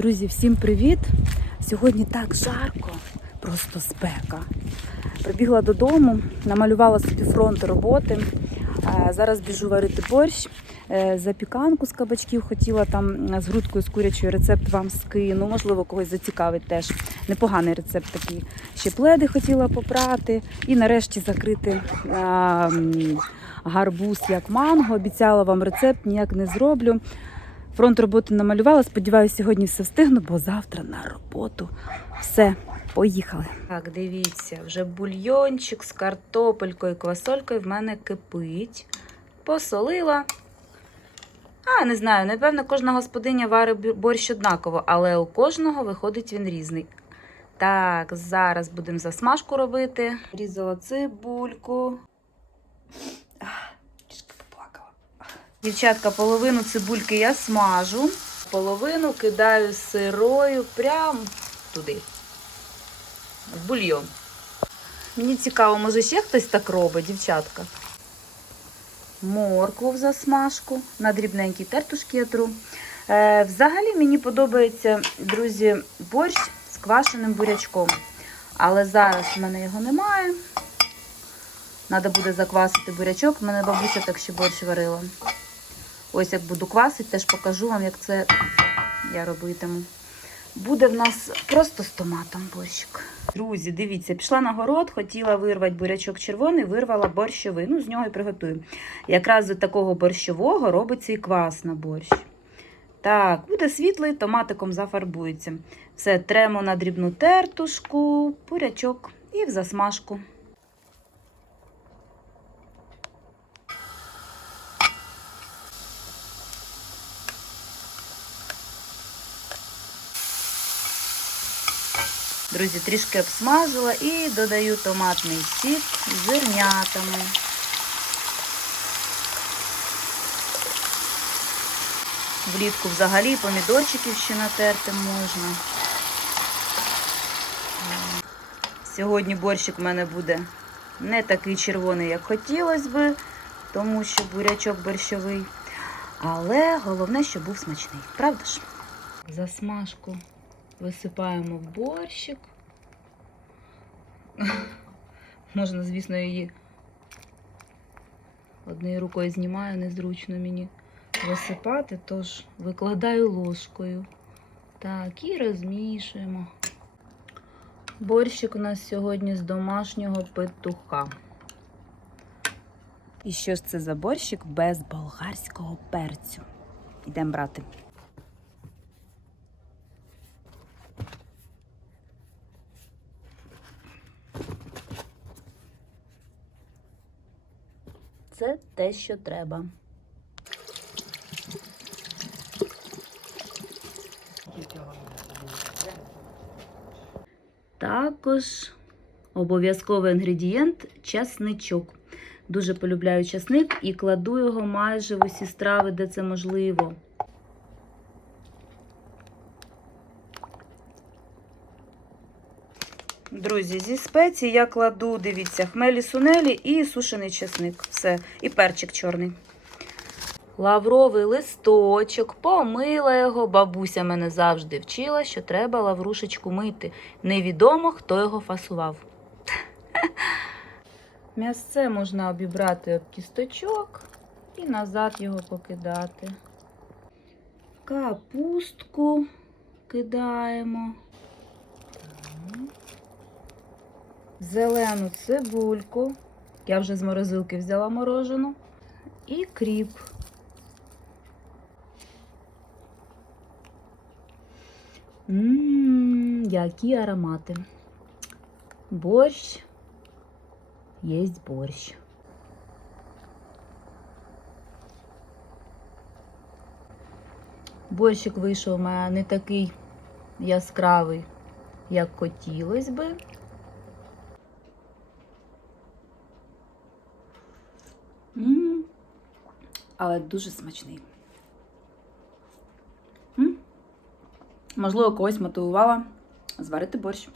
Друзі, всім привіт! Сьогодні так жарко, просто спека. Прибігла додому, намалювала собі фронт роботи. Е, Зараз біжу варити борщ. Е, Запіканку з кабачків хотіла там е, з грудкою з курячою рецепт вам скину. Можливо, когось зацікавить теж. Непоганий рецепт такий. Ще пледи хотіла попрати. І нарешті закрити е, гарбуз як манго. Обіцяла вам рецепт, ніяк не зроблю. Фронт роботи намалювала. Сподіваюся, сьогодні все встигну, бо завтра на роботу. Все, поїхали. Так, дивіться, вже бульйончик з картопелькою, квасолькою в мене кипить. Посолила. А, не знаю, напевно, кожна господиня варить борщ однаково, але у кожного виходить він різний. Так, зараз будемо засмажку робити. Різала цибульку. Дівчатка, половину цибульки я смажу, половину кидаю сирою прямо туди, в бульйон. Мені цікаво, може ще хтось так робить, дівчатка. Моркву в засмажку, на дрібненькій тертушки я тру. Е, взагалі мені подобається, друзі, борщ з квашеним бурячком. Але зараз в мене його немає. Треба буде заквасити бурячок. У мене бабуся так ще борщ варила. Ось як буду квасити, теж покажу вам, як це я робитиму. Буде в нас просто з томатом борщик. Друзі, дивіться, пішла на город, хотіла вирвати бурячок червоний, вирвала борщовий. Ну, з нього і приготую. Якраз з такого борщового робиться і квас на борщ. Так, буде світлий, томатиком зафарбується. Все, тремо на дрібну тертушку, бурячок і в засмажку. Друзі, трішки обсмажила і додаю томатний сік з зернятами. Влітку взагалі помідорчиків ще натерти можна. Сьогодні борщик в мене буде не такий червоний, як хотілося би, тому що бурячок борщовий. Але головне, щоб був смачний. Правда ж? Засмажку висипаємо в борщик. Можна, звісно, її однією рукою знімаю, незручно мені висипати, тож викладаю ложкою. Так, і розмішуємо. Борщик у нас сьогодні з домашнього петуха. І що ж це за борщик без болгарського перцю? Йдемо брати. Це те, що треба. Також обов'язковий інгредієнт часничок. Дуже полюбляю часник і кладу його майже в усі страви, де це можливо. Друзі, зі спецій я кладу, дивіться, хмелі сунелі і сушений чесник. Все, і перчик чорний. Лавровий листочок, помила його. Бабуся мене завжди вчила, що треба лаврушечку мити. Невідомо, хто його фасував. М'ясце можна обібрати об кісточок і назад його покидати. Капустку кидаємо. Зелену цибульку. Я вже з морозилки взяла морожену. І кріп. Ммм, які аромати. Борщ. Єсть борщ. Борщик вийшов у мене не такий яскравий, як хотілося би. М, Але дуже смачний. М? Можливо, когось мотивувала зварити борщ.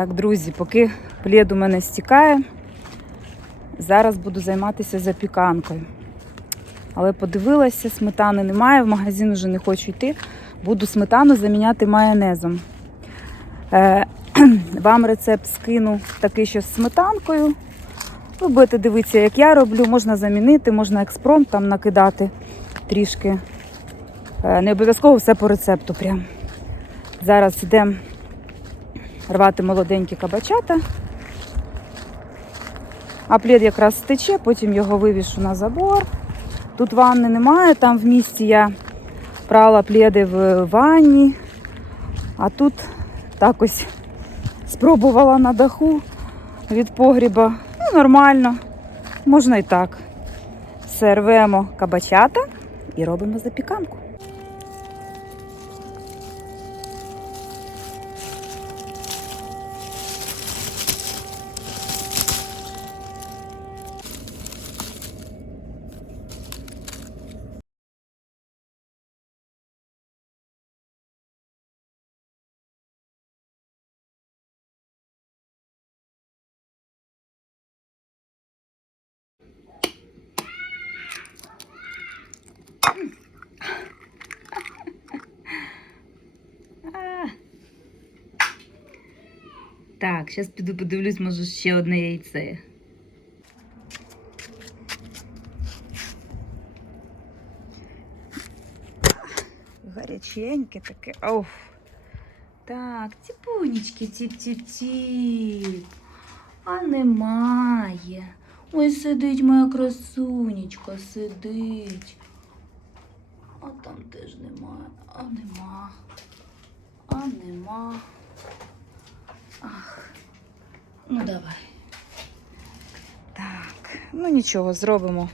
Так, друзі, поки плід у мене стікає, зараз буду займатися запіканкою. Але подивилася, сметани немає, в магазин вже не хочу йти. Буду сметану заміняти майонезом. Е, вам рецепт скину такий, що з сметанкою. Ви будете дивитися, як я роблю. Можна замінити, можна експромт там накидати трішки. Е, не обов'язково все по рецепту. Прям. Зараз йдемо рвати молоденькі кабачата. А плід якраз стече, потім його вивішу на забор. Тут ванни немає, там в місті я прала пліди в ванні, а тут так ось спробувала на даху від погріба. Ну, нормально, можна і так. Все, рвемо кабачата і робимо запіканку. Так, зараз піду подивлюсь, може ще одне яйце. Гаряченьке таке. Оф. Так, ціпунечки, ціп-ціп-ціп. А немає. Ой, сидить моя красунечка, сидить. Там теж немає. А нема. А нема. Ах. Ну давай. Так, ну нічого, зробимо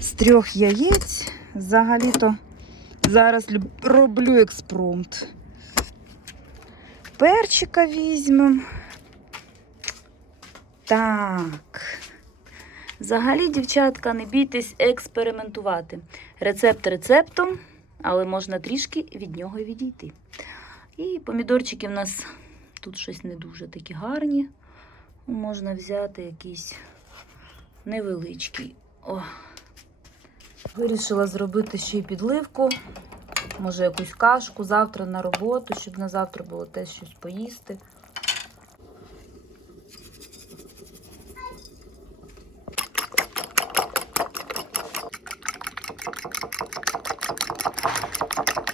з трьох яєць. Взагалі-то зараз роблю експромт. Перчика візьмемо. Так. Взагалі, дівчатка, не бійтесь експериментувати. Рецепт рецептом, але можна трішки від нього відійти. І помідорчики в нас тут щось не дуже такі гарні. Можна взяти якийсь невеличкий. О. Вирішила зробити ще й підливку. Може, якусь кашку завтра на роботу, щоб на завтра було теж щось поїсти.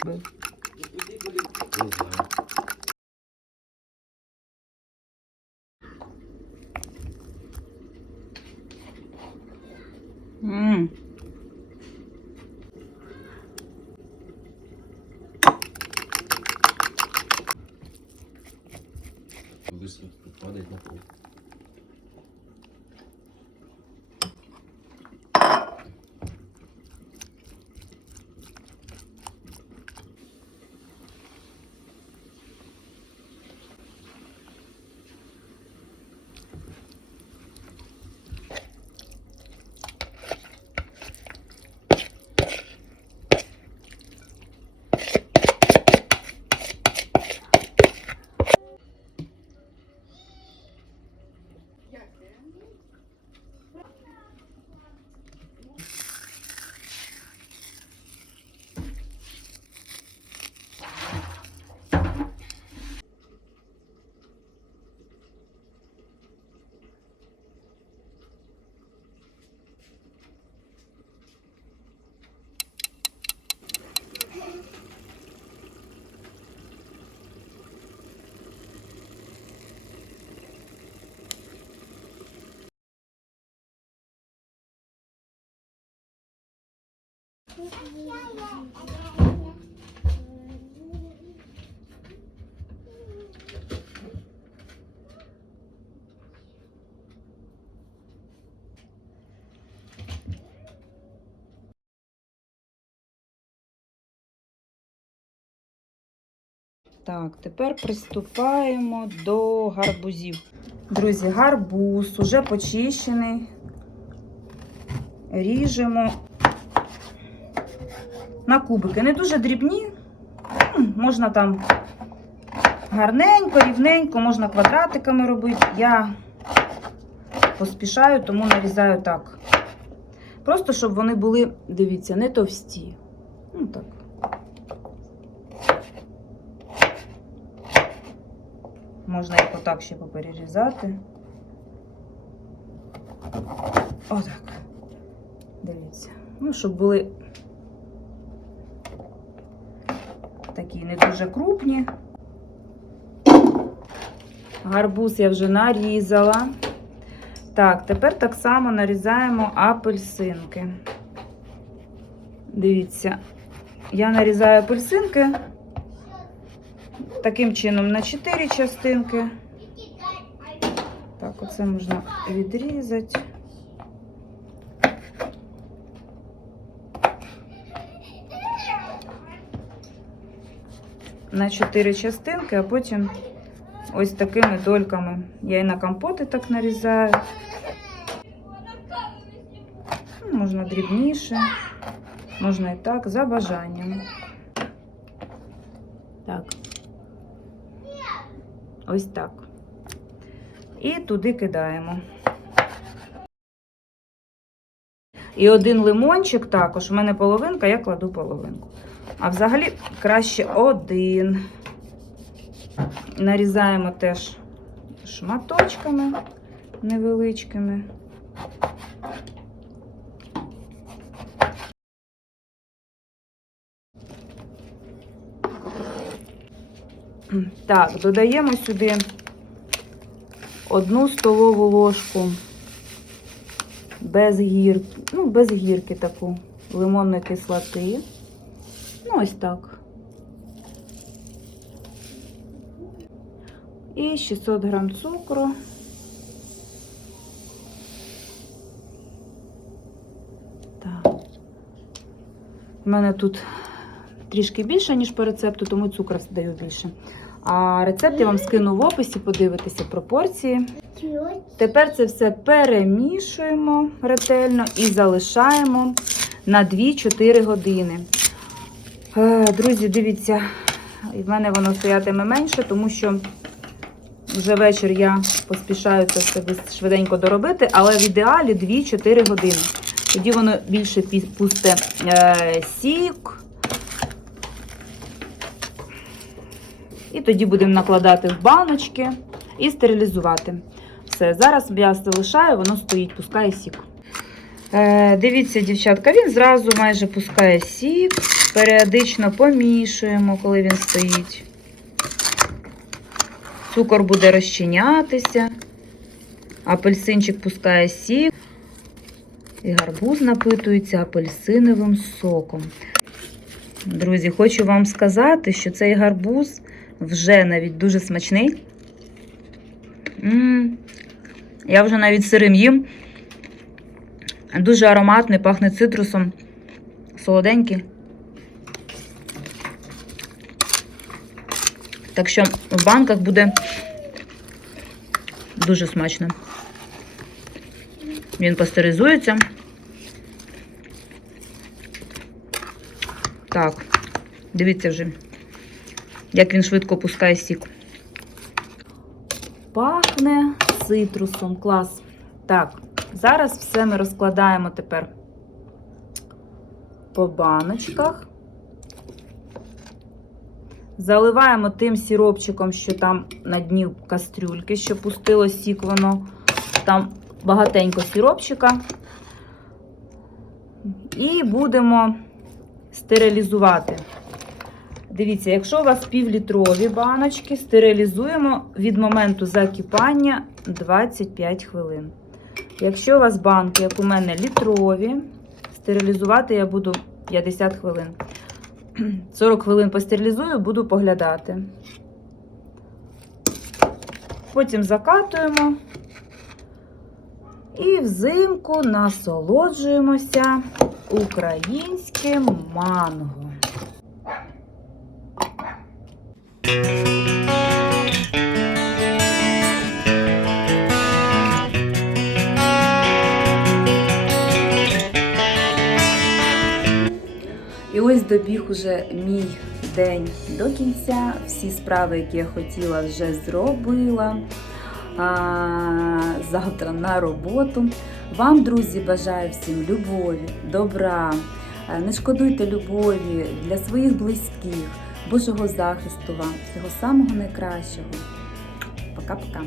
М. Так, тепер приступаємо до гарбузів. Друзі, гарбуз уже почищений. Ріжемо на кубики. Не дуже дрібні. Можна там гарненько, рівненько, можна квадратиками робити. Я поспішаю, тому нарізаю так. Просто щоб вони були, дивіться, не товсті. Ну так. Можна їх отак ще поперерізати. Отак. Дивіться. Ну, щоб були такі не дуже крупні. Гарбуз я вже нарізала. Так, тепер так само нарізаємо апельсинки. Дивіться, я нарізаю апельсинки таким чином на 4 частинки. Так, оце можна відрізати. На 4 частинки, а потім ось такими дольками. Я і на компоти так нарізаю. Ну, Можна дрібніше, можна і так, за бажанням. Так. Ось так. І туди кидаємо. І один лимончик також. У мене половинка, я кладу половинку. А взагалі краще один. Нарізаємо теж шматочками невеличкими. Так, додаємо сюди одну столову ложку без гірки, ну, без гірки таку лимонної кислоти. Ну, ось так. І 600 грам цукру. Так. У мене тут трішки більше, ніж по рецепту, тому цукру даю більше. А рецепт я вам скину в описі, подивитися пропорції. Тепер це все перемішуємо ретельно і залишаємо на 2-4 години. Е, Друзі, дивіться, в мене воно стоятиме менше, тому що вже вечір я поспішаю це все швиденько доробити, але в ідеалі 2-4 години. Тоді воно більше пусте е, сік. І тоді будемо накладати в баночки і стерилізувати. Все, зараз я залишаю, воно стоїть, пускає сік. Е, дивіться, дівчатка, він зразу майже пускає сік. Періодично помішуємо, коли він стоїть. Цукор буде розчинятися. Апельсинчик пускає сік. І гарбуз напитується апельсиновим соком. Друзі, хочу вам сказати, що цей гарбуз вже навіть дуже смачний. м Я вже навіть сирим їм. Дуже ароматний, пахне цитрусом. Солоденький. Так що в банках буде дуже смачно. Він пастеризується. Так, дивіться вже, як він швидко пускає сік. Пахне цитрусом. Клас. Так, зараз все ми розкладаємо тепер по баночках. Заливаємо тим сіропчиком, що там на дні кастрюльки, що пустило сік, воно там багатенько сіропчика. І будемо стерилізувати. Дивіться, якщо у вас півлітрові баночки, стерилізуємо від моменту закипання 25 хвилин. Якщо у вас банки, як у мене, літрові, стерилізувати я буду 50 хвилин. 40 хвилин постерилізую, буду поглядати. Потім закатуємо. І взимку насолоджуємося українським манго. Добіг уже мій день до кінця. Всі справи, які я хотіла, вже зробила. А, завтра на роботу. Вам, друзі, бажаю всім любові, добра. Е, Не шкодуйте любові для своїх близьких, Божого захисту вам, всього самого найкращого. Пока-пока.